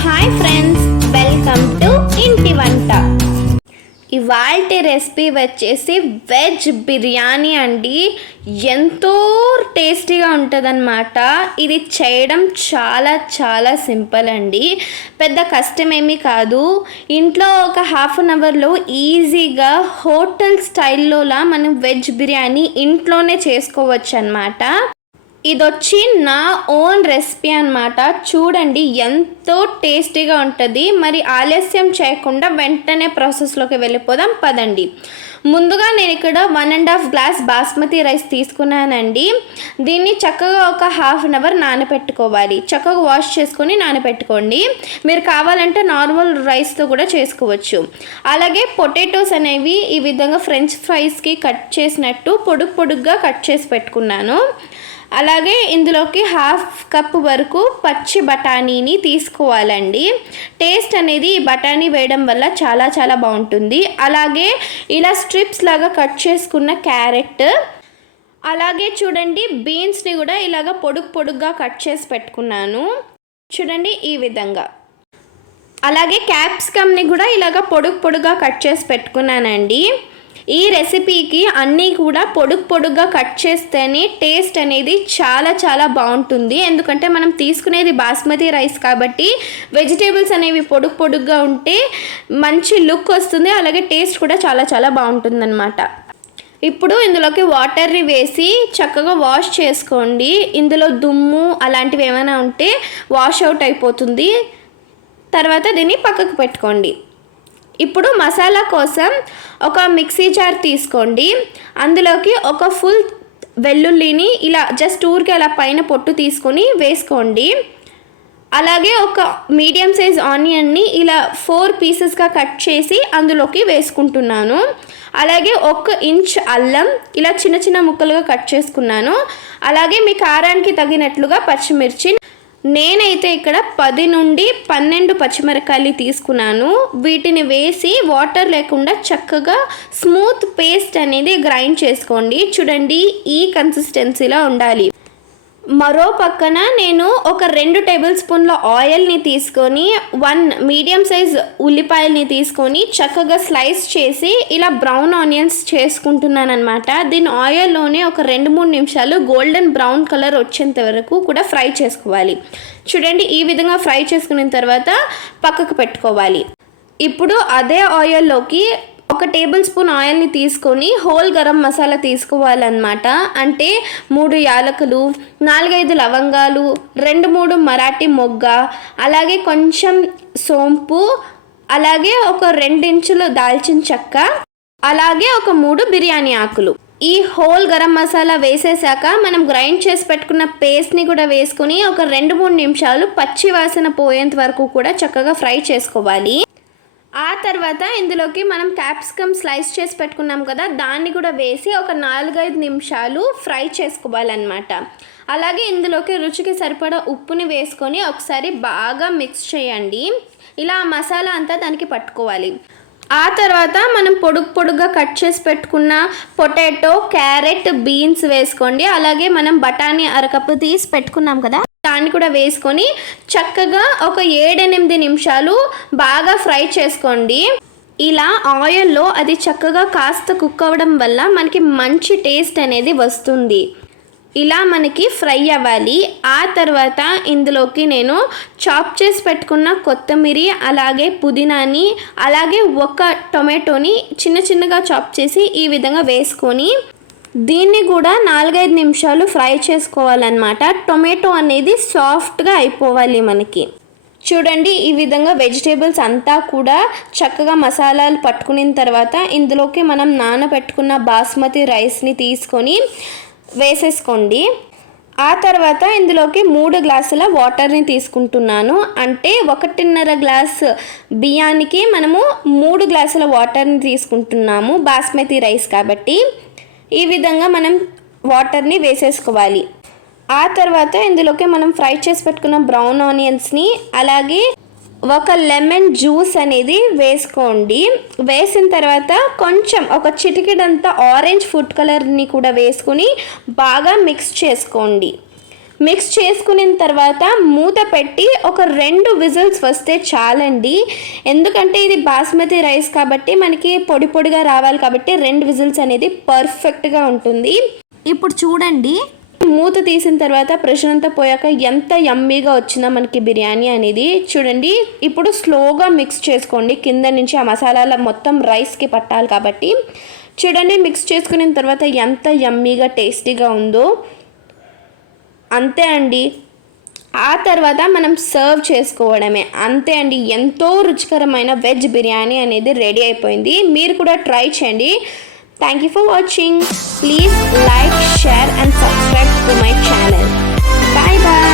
Hi friends, welcome to ఇంటి వంట. ఇవాల్టి రెసిపీ వచ్చేసి వెజ్ బిర్యానీ అండి. ఎంతో టేస్టీగా ఉంటుందన్నమాట. ఇది చేయడం చాలా చాలా సింపుల్ అండి, పెద్ద కష్టమేమీ కాదు. ఇంట్లో ఒక హాఫ్ అన్ అవర్లో ఈజీగా హోటల్ స్టైల్లోలా మనం వెజ్ బిర్యానీ ఇంట్లోనే చేసుకోవచ్చు అన్నమాట. ఇదొచ్చి నా ఓన్ రెసిపీ అన్నమాట. చూడండి ఎంతో టేస్టీగా ఉంటుంది. మరి ఆలస్యం చేయకుండా వెంటనే ప్రాసెస్లోకి వెళ్ళిపోదాం పదండి. ముందుగా నేను ఇక్కడ 1.5 గ్లాస్ బాస్మతి రైస్ తీసుకున్నానండి. దీన్ని చక్కగా ఒక హాఫ్ అన్ అవర్ నానబెట్టుకోవాలి. చక్కగా వాష్ చేసుకొని నానబెట్టుకోండి. మీరు కావాలంటే నార్మల్ రైస్తో కూడా చేసుకోవచ్చు. అలాగే పొటాటోస్ అనేవి ఈ విధంగా ఫ్రెంచ్ ఫ్రైస్కి కట్ చేసినట్టు పొడుగ్గా కట్ చేసి పెట్టుకున్నాను. అలాగే ఇందులోకి హాఫ్ కప్ వరకు పచ్చి బఠానీని తీసుకోవాలండి. టేస్ట్ అనేది ఈ బఠానీ వేయడం వల్ల చాలా చాలా బాగుంటుంది. అలాగే ఇలా స్ట్రిప్స్ లాగా కట్ చేసుకున్న క్యారెట్, అలాగే చూడండి బీన్స్ని కూడా ఇలాగ పొడుగ్గా కట్ చేసి పెట్టుకున్నాను. చూడండి ఈ విధంగా. అలాగే క్యాప్సికమ్ని కూడా ఇలాగ పొడుగ్గా కట్ చేసి పెట్టుకున్నానండి. ఈ రెసిపీకి అన్నీ కూడా పొడుగ్గా కట్ చేస్తేనే టేస్ట్ అనేది చాలా చాలా బాగుంటుంది. ఎందుకంటే మనం తీసుకునేది బాస్మతి రైస్ కాబట్టి వెజిటేబుల్స్ అనేవి పొడుగ్గా ఉంటే మంచి లుక్ వస్తుంది. అలాగే టేస్ట్ కూడా చాలా చాలా బాగుంటుంది అన్నమాట. ఇప్పుడు ఇందులోకి వాటర్ని వేసి చక్కగా వాష్ చేసుకోండి. ఇందులో దుమ్ము అలాంటివి ఏమైనా ఉంటే వాష్ అవుట్ అయిపోతుంది. తర్వాత దీన్ని పక్కకు పెట్టుకోండి. ఇప్పుడు మసాలా కోసం ఒక మిక్సీ జార్ తీసుకోండి. అందులోకి ఒక ఫుల్ వెల్లుల్లిని ఇలా జస్ట్ ఊరికి అలా పైన పొట్టు తీసుకొని వేసుకోండి. అలాగే ఒక మీడియం సైజ్ ఆనియన్ని ఇలా 4 పీసెస్గా కట్ చేసి అందులోకి వేసుకుంటున్నాను. అలాగే 1 ఇంచ్ అల్లం ఇలా చిన్న ముక్కలుగా కట్ చేసుకున్నాను. అలాగే మీ కారానికి తగినట్లుగా పచ్చిమిర్చి, నేనైతే ఇక్కడ 10 నుండి 12 పచ్చిమిరపకాయలు తీసుకున్నాను. వీటిని వేసి వాటర్ లేకుండా చక్కగా స్మూత్ పేస్ట్ అనేది గ్రైండ్ చేసుకోండి. చూడండి ఈ కన్సిస్టెన్సీలో ఉండాలి. మరో పక్కన నేను ఒక 2 టేబుల్ స్పూన్ల ఆయిల్ని తీసుకొని 1 మీడియం సైజ్ ఉల్లిపాయల్ని తీసుకొని చక్కగా స్లైస్ చేసి ఇలా బ్రౌన్ ఆనియన్స్ చేసుకుంటున్నాను అనమాట. దీని ఆయిల్లోనే ఒక 2-3 నిమిషాలు గోల్డెన్ బ్రౌన్ కలర్ వచ్చేంత వరకు కూడా ఫ్రై చేసుకోవాలి. చూడండి ఈ విధంగా ఫ్రై చేసుకున్న తర్వాత పక్కకు పెట్టుకోవాలి. ఇప్పుడు అదే ఆయిల్లోకి 1 టేబుల్ స్పూన్ ఆయిల్ని తీసుకొని హోల్ గరం మసాలా తీసుకోవాలన్నమాట. అంటే 3 యాలకులు, 4-5 లవంగాలు, 2-3 మరాఠీ మొగ్గ, అలాగే కొంచెం సోంపు, అలాగే ఒక 2 ఇంచులు దాల్చిన చెక్క, అలాగే ఒక 3 బిర్యానీ ఆకులు. ఈ హోల్ గరం మసాలా వేసేసాక మనం గ్రైండ్ చేసి పెట్టుకున్న పేస్ట్ని కూడా వేసుకొని ఒక 2-3 నిమిషాలు పచ్చి వాసన పోయేంత వరకు కూడా చక్కగా ఫ్రై చేసుకోవాలి. ఆ తర్వాత ఇందులోకి మనం క్యాప్సికమ్ స్లైస్ చేసి పెట్టుకున్నాం కదా, దాన్ని కూడా వేసి ఒక 4-5 నిమిషాలు ఫ్రై చేసుకోవాలన్నమాట. అలాగే ఇందులోకి రుచికి సరిపడా ఉప్పుని వేసుకొని ఒకసారి బాగా మిక్స్ చేయండి. ఇలా మసాలా అంతా దానికి పట్టుకోవాలి. ఆ తర్వాత మనం పొడుగ్గా కట్ చేసి పెట్టుకున్న పొటాటో, క్యారెట్, బీన్స్ వేసుకోండి. అలాగే మనం బఠానీ అరకప్పు తీసి పెట్టుకున్నాం కదా, దాన్ని కూడా వేసుకొని చక్కగా ఒక 7-8 నిమిషాలు బాగా ఫ్రై చేసుకోండి. ఇలా ఆయిల్లో అది చక్కగా కాస్త కుక్ అవ్వడం వల్ల మనకి మంచి టేస్ట్ అనేది వస్తుంది. ఇలా మనకి ఫ్రై అవ్వాలి. ఆ తర్వాత ఇందులోకి నేను చాప్ చేసి పెట్టుకున్న కొత్తిమీర, అలాగే పుదీనాని, అలాగే 1 టొమాటోని చిన్నగా చాప్ చేసి ఈ విధంగా వేసుకొని దీన్ని కూడా 4-5 నిమిషాలు ఫ్రై చేసుకోవాలన్నమాట. టొమాటో అనేది సాఫ్ట్గా అయిపోవాలి మనకి. చూడండి ఈ విధంగా వెజిటేబుల్స్ అంతా కూడా చక్కగా మసాలాలు పట్టుకున్న తర్వాత ఇందులోకి మనం నానబెట్టుకున్న బాస్మతి రైస్ని తీసుకొని వేసేసుకోండి. ఆ తర్వాత ఇందులోకి 3 గ్లాసుల వాటర్ని తీసుకుంటున్నాను. అంటే 1.5 గ్లాస్ బియ్యానికి మనము 3 గ్లాసుల వాటర్ని తీసుకుంటున్నాము, బాస్మతి రైస్ కాబట్టి. ఈ విధంగా మనం వాటర్ని వేసేసుకోవాలి. ఆ తర్వాత ఇందులోకి మనం ఫ్రై చేసి పెట్టుకున్న బ్రౌన్ ఆనియన్స్ని, అలాగే 1 లెమన్ జ్యూస్ అనేది వేసుకోండి. వేసిన తర్వాత కొంచెం ఒక చిటికెడంతా ఆరెంజ్ ఫుడ్ కలర్ని కూడా వేసుకొని బాగా మిక్స్ చేసుకోండి. మిక్స్ చేసుకున్న తర్వాత మూత పెట్టి ఒక 2 విజిల్స్ వస్తే చాలండి. ఎందుకంటే ఇది బాస్మతి రైస్ కాబట్టి మనకి పొడి పొడిగా రావాలి కాబట్టి 2 విజిల్స్ అనేది పర్ఫెక్ట్గా ఉంటుంది. ఇప్పుడు చూడండి, మూత తీసిన తర్వాత ప్రెషర్ అంతా పోయాక ఎంత యమ్మీగా వచ్చిందో మనకి బిర్యానీ అనేది. చూడండి, ఇప్పుడు స్లోగా మిక్స్ చేసుకోండి, కింద నుంచి ఆ మసాలాల మొత్తం రైస్కి పట్టాలి కాబట్టి. చూడండి, మిక్స్ చేసుకున్న తర్వాత ఎంత యమ్మీగా టేస్టీగా ఉందో. అంతే అండి, ఆ తర్వాత మనం సర్వ్ చేసుకోవడమే. అంతే అండి, ఎంతో రుచికరమైన వెజ్ బిర్యానీ అనేది రెడీ అయిపోయింది. మీరు కూడా ట్రై చేయండి. Thank you for watching. Please like, share and subscribe to my channel. Bye bye.